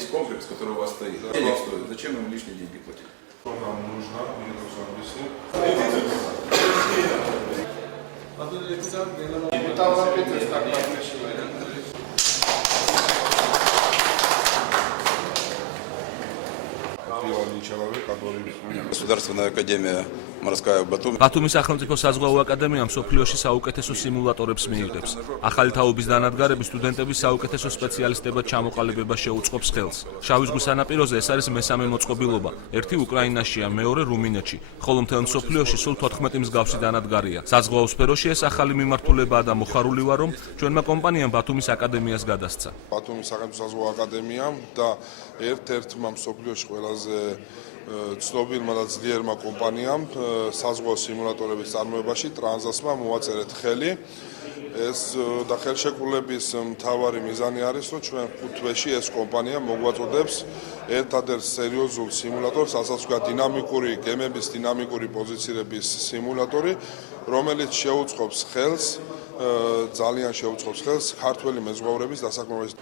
есть комплекс, который у вас стоит. Денег стоит. Зачем им лишние деньги платить? Нам нужно, мне должен объяснить. Государственная академия морская в Батуми. ბათუმის სახელმწიფო საზღვაო აკადემია მსოფლიოში საუკეთესო სიმულატორებს მიიღებს. ახალი თაობის დანადგარები სტუდენტების საუკეთესო სპეციალისტებად ჩამოყალიბებას შეუწყობს ხელს. შავი ზღვის სანაპიროზე ეს არის მესამე მოწყობილობა. ერთი უკრაინაშია, მეორე რუმინეთში, ხოლო მთელ მსოფლიოში სულ 14 მსგავსი დანადგარია. საზღვაო სფეროში ეს ახალი მიმართულებაა და მოხარული ვარ, რომ ჩვენმა კომპანიამ ბათუმის აკადემიას გადასცა. ბათუმის სახელმწიფო საზღვაო აკადემიამ და ერთ-ერთმა მსოფლიოში ყველაზე ცნობილმა და ძლიერმა კომპანიამ საზღვაო სიმულატორების წარმოებაში ტრანზასმა მოაწერეთ ხელი. ეს და ხელშეკრულების მთავარი მიზანი არის, რომ ჩვენ 5 თვეში ეს კომპანია მოგვაწოდებს ერთადერთ სერიოზულ სიმულატორს, ასაც ვქვა დინამიკური გემების დინამიკური პოზიცირების სიმულატორი, რომელიც შეუწყობს ხელს, ძალიან შეუწყობს ხელს ქართველი მეზღვაურების დასაქმებაში.